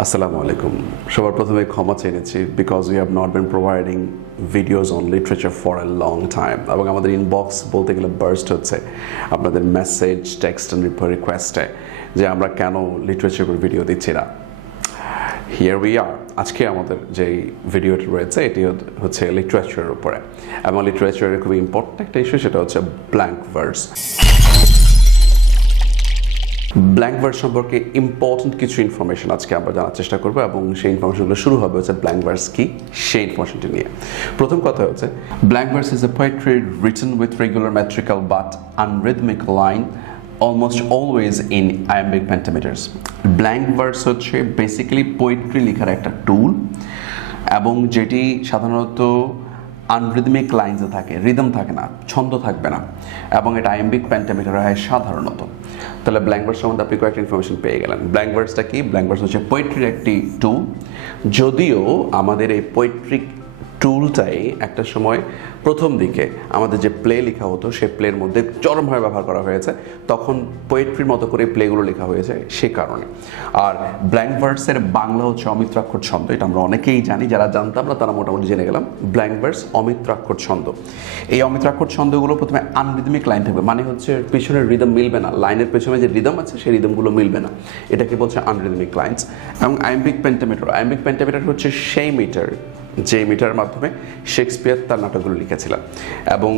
Assalamualaikum. সবার প্রথমে ক্ষমা চেয়ে নিচ্ছি because we have not been providing videos on literature for a long time এবং আমাদের ইনবক্স বলতে গেলে বার্স্ট হচ্ছে আপনাদের মেসেজ টেক্সট এন্ড রিকোয়েস্টে যে আমরা কেন লিটারেচার উপর ভিডিও দিচ্ছি না। Here we are. আজকে আমাদের যে ভিডিওটি রয়েছে এটি হচ্ছে লিটারেচারের উপরে এবং লিটারেচারের খুবই ইম্পর্টেন্ট একটা ইস্যু, সেটা হচ্ছে ব্ল্যাঙ্ক ভার্স। ব্ল্যাঙ্ক ভার্স সম্পর্কে ইম্পর্টেন্ট কিছু ইনফরমেশন আজকে আমরা জানার চেষ্টা করবো এবং সেই ইনফরমেশনগুলো শুরু হবে হচ্ছে ব্ল্যাঙ্ক ভার্স কি সেই ইনফরমেশনটি নিয়ে। প্রথম কথা হচ্ছে blank verse is a poetry written with regular metrical but unrhythmic line almost always in iambic pentameters. Blank verse হচ্ছে বেসিক্যালি পোয়েট্রি লেখার একটা টুল এবং যেটি সাধারণত আনরিদমিক লাইন্সে থাকে, রিদম থাকে না, ছন্দ থাকবে না এবং এটা আইএমবিক পেন্টামিটার হয় সাধারণত। তাহলে ব্ল্যাঙ্ক ভার্স সম্বন্ধে আপনি কয়েকটা ইনফরমেশন পেয়ে গেলেন। ব্ল্যাঙ্ক ভার্সটা কি? ব্ল্যাঙ্ক ভার্স হচ্ছে পোয়েট্রির একটি টুল, যদিও আমাদের এই পোয়েট্রি টুলটাই একটা সময় প্রথম দিকে আমাদের যে প্লে লেখা হতো সেই প্লের মধ্যে চরমভাবে ব্যবহার করা হয়েছে, তখন পোয়েট্রির মতো করে প্লেগুলো লেখা হয়েছে সে কারণে। আর ব্ল্যাঙ্ক ভার্সের বাংলা হচ্ছে অমিত্রাক্ষর ছন্দ, এটা আমরা অনেকেই জানি, যারা জানতাম না তারা মোটামুটি জেনে গেলাম। ব্ল্যাঙ্ক ভার্স অমিত্রাক্ষর ছন্দ। এই অমিত্রাক্ষর ছন্দগুলো প্রথমে আনরিদমিক লাইন থাকবে, মানে হচ্ছে পেছনের রিদম মিলবে না, লাইনের পেছনে যে রিদম আছে সেই রিদমগুলো মিলবে না, এটাকে বলছে আনরিদমিক লাইন্স। এবং আইএমবিক পেন্টামিটার হচ্ছে সেই মিটার যে মিটারের মাধ্যমে শেক্সপিয়ার তার নাটকগুলো লিখেছিলেন। এবং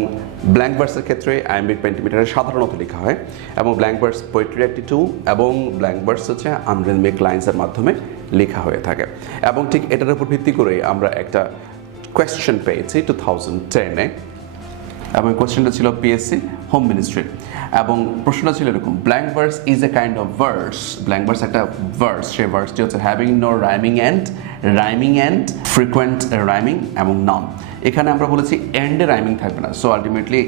ব্ল্যাঙ্ক ভার্সের ক্ষেত্রে আইএমবিক পেন্টিমিটারে সাধারণত লেখা হয় এবং ব্ল্যাঙ্ক ভার্স পোয়েট্রির একটি টুল এবং ব্ল্যাঙ্ক ভার্স হচ্ছে আনরিদমিক লাইন্সের মাধ্যমে লেখা হয়ে থাকে। এবং ঠিক এটার উপর ভিত্তি করে আমরা একটা কোয়েশ্চেন পেয়েছি 2010-এ এবং কোয়েশ্চেনটা ছিল পিএসসি হোম মিনিস্ট্রি এবং প্রশ্নটা ছিল এরকম: blank verse is a kind of verse. Blank verse একটা ভার্স, সেই ভার্সটি হচ্ছে having no rhyming end frequent rhyming এবং নন। এখানে আমরা বলেছি এন্ডে রাইমিং থাকবে না, সো আলটিমেটলি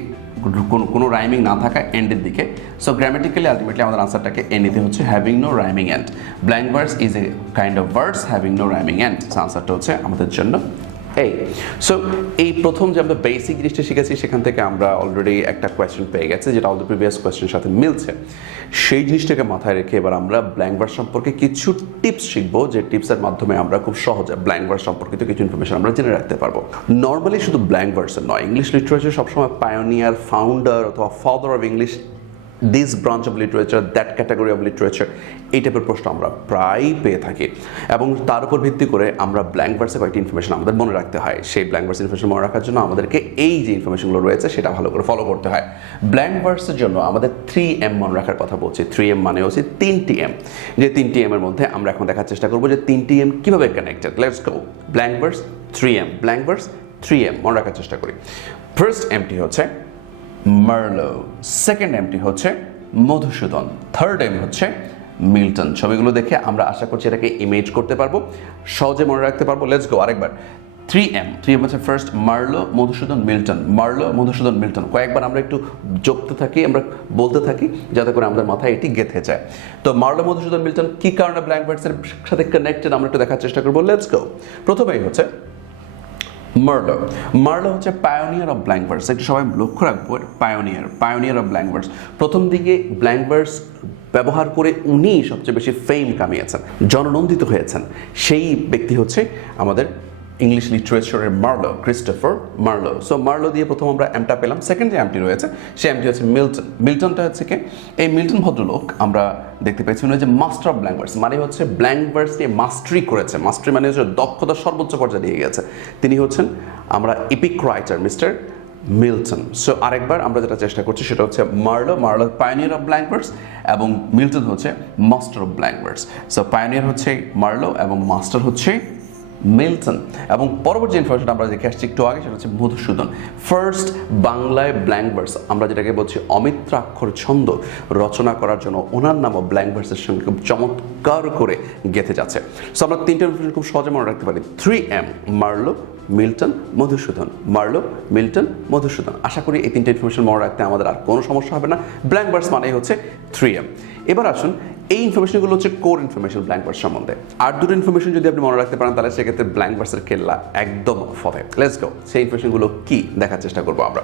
কোনো রাইমিং না থাকা এন্ডের দিকে, সো গ্রামেটিক্যালি আলটিমেটলি আমাদের আনসারটাকে এ নিতে হচ্ছে having no rhyming end. Blank verse is a kind of verse having no rhyming end, আনসারটা হচ্ছে আমাদের জন্য এই। সো এই প্রথম যে আমরা বেসিক জিনিসটা শিখেছি সেখান থেকে আমরা অলরেডি একটা কোয়েশ্চেন পেয়ে গেছি যেটা অলরেডি প্রিভিয়াস কোয়েশ্চেনের সাথে মিলছে। সেই জিনিসটাকে মাথায় রেখে এবার আমরা ব্ল্যাঙ্ক ভার্স সম্পর্কে কিছু টিপস শিখবো, যে টিপসের মাধ্যমে আমরা খুব সহজে ব্ল্যাঙ্ক ভার্স সম্পর্কিত কিছু ইনফরমেশন আমরা জেনে রাখতে পারবো। নর্মালি শুধু ব্ল্যাঙ্ক ভার্সের নয়, ইংলিশ লিটারেচার সবসময় পায়োনিয়ার, ফাউন্ডার অথবা father of English, this branch of literature, that category of literature, এই টাইপের প্রশ্ন আমরা প্রায়ই পেয়ে থাকি এবং তার উপর ভিত্তি করে আমরা ব্ল্যাঙ্ক ভার্সে কয়েকটি ইনফরমেশন আমাদের মনে রাখতে হয়। সেই ব্ল্যাঙ্ক ভার্স ইনফরমেশন মনে রাখার জন্য আমাদেরকে এই যে ইনফরমেশনগুলো রয়েছে সেটা ভালো করে ফলো করতে হয়। ব্ল্যাঙ্ক ভার্সের জন্য আমাদের 3M মনে রাখার কথা বলছি। 3M মানে হচ্ছে 3টি এম, যে 3টি এম এর মধ্যে আমরা এখন দেখার চেষ্টা করবো যে 3টি এম কীভাবে connected. Let's go. Blank verse 3M, blank verse 3M মনে রাখার চেষ্টা করি। ফার্স্ট এমটি হচ্ছে মার্লো, সেকেন্ড এমটি হচ্ছে মধুসূদন, থার্ড এম হচ্ছে মিল্টন। ছবিগুলো দেখে আমরা আশা করছি এটাকে ইমেজ করতে পারবো, সহজে মনে রাখতে পারবো। লেটস গো আরেকবার। 3M হচ্ছে first Marlowe, Madhusudan, Milton, Marlowe, Madhusudan, Milton. কয়েকবার আমরা একটু জপতে থাকি, আমরা বলতে থাকি যাতে করে আমাদের মাথায় এটি গেঁথে যায়। তো মার্লো, মধুসূদন, মিল্টন কি কারণে ব্ল্যাঙ্ক ভার্সের সাথে কানেক্টেড আমরা একটু দেখার চেষ্টা করবো। Let's go. প্রথমেই হচ্ছে মার্লো হচ্ছে পায়োনিয়ার অফ ব্ল্যাঙ্ক ভার্স। একটু সবাই লক্ষ্য রাখবো, পায়োনিয়ার অফ ব্ল্যাঙ্ক ভার্স। প্রথম দিকে ব্ল্যাঙ্ক ভার্স ব্যবহার করে উনি সবচেয়ে বেশি ফেম কামিয়েছেন, জননন্দিত হয়েছেন। সেই ব্যক্তি হচ্ছে আমাদের ইংলিশ লিটারেচারের Marlowe, Christopher Marlowe. So Marlowe দিয়ে প্রথম আমরা এমটা পেলাম। সেকেন্ড যে এমটি রয়েছে সেই এমটি হচ্ছে মিল্টন। মিল্টনটা হচ্ছে কি? এই মিল্টন ভদ্রলোক আমরা দেখতে পেয়েছি উনি যে মাস্টার অফ ব্ল্যাঙ্ক ভার্স, মানে হচ্ছে ব্ল্যাঙ্ক ভার্স নিয়ে মাস্টারি করেছে। মাস্টারি মানে হচ্ছে দক্ষতা সর্বোচ্চ পর্যায়ে দিয়ে গেছে। তিনি হচ্ছেন আমরা epic writer mister Milton. So আরেকবার আমরা যেটা চেষ্টা করছি সেটা হচ্ছে Marlowe pioneer of blank verse এবং মিল্টন হচ্ছে master of blank verse. So pioneer হচ্ছে মার্লো এবং মাস্টার হচ্ছে মিল্টন। এবং পরবর্তী ইনফরমেশন আমরা দেখে আসছি একটু আগে, সেটা হচ্ছে মধুসূদন। ফার্স্ট বাংলায় ব্ল্যাঙ্ক ভার্স, আমরা যেটাকে বলছি অমিত্রাক্ষর ছন্দ, রচনা করার জন্য ওনার নামও ব্ল্যাঙ্ক ভার্সের সঙ্গে খুব চমৎকার করে গেঁথে যাচ্ছে। সো আমরা তিনটে ইনফরমেশন খুব সহজে মনে রাখতে পারি। 3M Marlowe, Milton, Madhusudan, Marlowe, Milton, Madhusudan. আশা করি এই তিনটে ইনফরমেশন মনে রাখতে আমাদের আর কোনো সমস্যা হবে না। ব্ল্যাঙ্ক ভার্স মানেই হচ্ছে 3M। এবার আসুন, এই ইনফরমেশনগুলো হচ্ছে কোর ইনফরমেশন ব্ল্যাঙ্ক ভার্স সম্বন্ধে। আর দুটো ইনফরমেশন যদি আপনি মনে রাখতে পারেন তাহলে সেক্ষেত্রে ব্ল্যাঙ্ক ভার্সের কেল্লা একদম ফতে। Let's go. সেই ইনফরমেশনগুলো কি দেখার চেষ্টা করবো আমরা।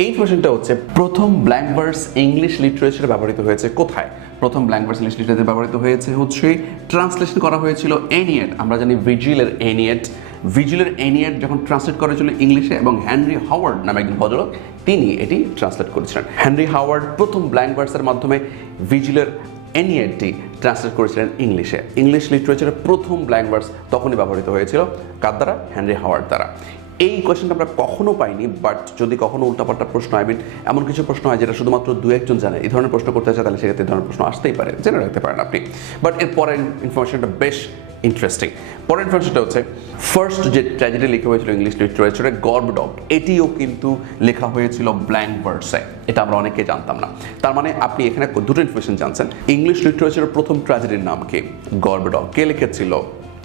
এই ইনফরমেশনটা হচ্ছে প্রথম ব্ল্যাঙ্ক ভার্স ইংলিশ লিটারেচারে ব্যবহৃত হয়েছে কোথায়? প্রথম ব্ল্যাঙ্ক ভার্স ইংলিশ লিটারেচারে ব্যবহৃত হয়েছে হচ্ছে ট্রান্সলেশন করা হয়েছিল এনিয়েট, আমরা জানি ভিজিলের এনিয়েট যখন ট্রান্সলেট করা হয়েছিল ইংলিশে, এবং হেনরি হাওয়ার্ড নামে একজন ভদ্রলোক তিনি এটি ট্রান্সলেট করেছিলেন। হেনরি হাওয়ার্ড প্রথম ব্ল্যাঙ্ক ভার্সের মাধ্যমে ভিজিলের এনিয়েটটি ট্রান্সলেট করেছিলেন ইংলিশে। ইংলিশ লিটারেচারের প্রথম ব্ল্যাঙ্ক ভার্স তখনই ব্যবহৃত হয়েছিল কার দ্বারা? হেনরি হাওয়ার্ড দ্বারা। এই কোয়েশ্চেনটা আমরা কখনো পাইনি, বাট যদি কখনো উল্টাপাল্টা প্রশ্ন আই মিন এমন কিছু প্রশ্ন হয় যেটা শুধুমাত্র দু একজন জানে, এই ধরনের প্রশ্ন করতে চায়, তাহলে সেক্ষেত্রে এই ধরনের প্রশ্ন আসতেই পারে, জেনে রাখতে পারেন আপনি। বাট এর পরের ইনফরমেশনটা বেশ ইন্টারেস্টিং। পরের ইনফরমেশনটা হচ্ছে ফার্স্ট যে ট্র্যাজেডি লেখা হয়েছিল ইংলিশ লিটারেচারে গড ডগ, এটিও কিন্তু লেখা হয়েছিল ব্ল্যাঙ্ক ভার্সে। এটা আমরা অনেকে জানতাম না। তার মানে আপনি এখানে দুটো ইনফরমেশন জানছেন। ইংলিশ লিটারেচারের প্রথম ট্র্যাজেডির নাম কি? God dog. কে লিখেছিল?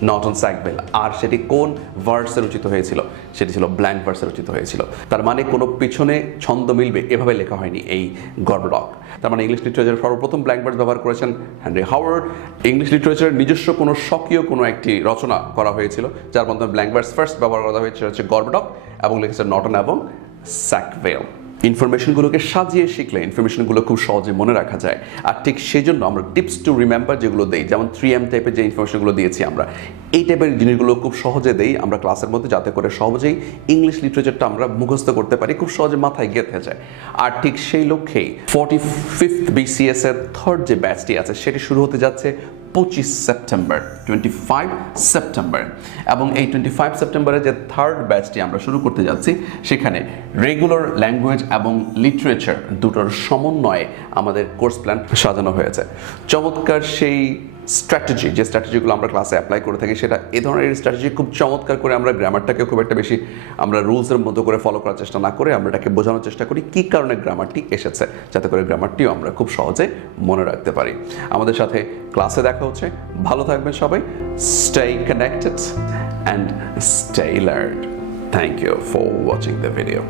নর্টন স্যাকভেল। আর সেটি কোন ভার্সে রচিত হয়েছিল? সেটি ছিল ব্ল্যাঙ্ক ভার্সে রচিত হয়েছিল। তার মানে কোনো পিছনে ছন্দ মিলবে এভাবে লেখা হয়নি এই গড ডগ। তার মানে ইংলিশ লিটারেচারের সর্বপ্রথম ব্ল্যাঙ্ক ভার্স ব্যবহার করেছেন হেনরি হাওয়ার্ড। ইংলিশ লিটারেচারের নিজস্ব কোনো স্বকীয় কোনো একটি রচনা করা হয়েছিল যার মাধ্যমে ব্ল্যাঙ্ক ভার্স ফার্স্ট ব্যবহার করা হয়েছিল হচ্ছে গড ডগ, এবং লিখেছে নর্টন এবং স্যাকভেল। ইনফরমেশনগুলোকে সাজিয়ে শিখলে ইনফরমেশনগুলো খুব সহজে মনে রাখা যায়। আর ঠিক সেই জন্য আমরা টিপস টু রিমেম্বার যেগুলো দেই, যেমন 3M টাইপের যে ইনফরমেশনগুলো দিয়েছি আমরা, এই টাইপের জিনিসগুলো খুব সহজে দেই আমরা ক্লাসের মধ্যে, যাতে করে সহজেই ইংলিশ লিটারেচারটা আমরা মুখস্থ করতে পারি, খুব সহজে মাথায় গেঁথে যায়। আর ঠিক সেই লক্ষ্যেই 45th BCS এর থার্ড যে ব্যাচটি আছে সেটি শুরু হতে যাচ্ছে 25 সেপ্টেম্বর, 25 সেপ্টেম্বর। এবং এই 25 সেপ্টেম্বরে যে থার্ড ব্যাচটি আমরা শুরু করতে যাচ্ছি, সেখানে রেগুলার ল্যাঙ্গুয়েজ এবং লিটারেচার দুটোর সমন্বয়ে আমাদের কোর্স প্ল্যান সাজানো হয়েছে। চমৎকার সেই স্ট্র্যাটেজি, যে স্ট্র্যাটেজিগুলো আমরা ক্লাসে অ্যাপ্লাই করে থাকি, সেটা এই ধরনের স্ট্র্যাটেজি খুব চমৎকার করে আমরা গ্রামারটাকে খুব একটা বেশি আমরা রুলসের মতো করে ফলো করার চেষ্টা না করে আমরা এটাকে বোঝানোর চেষ্টা করি কী কারণে গ্রামারটি এসেছে, যাতে করে গ্রামারটিও আমরা খুব সহজে মনে রাখতে পারি। আমাদের সাথে ক্লাসে দেখা হচ্ছে। ভালো থাকবেন সবাই। Stay connected and stay learn. Thank you for watching the video.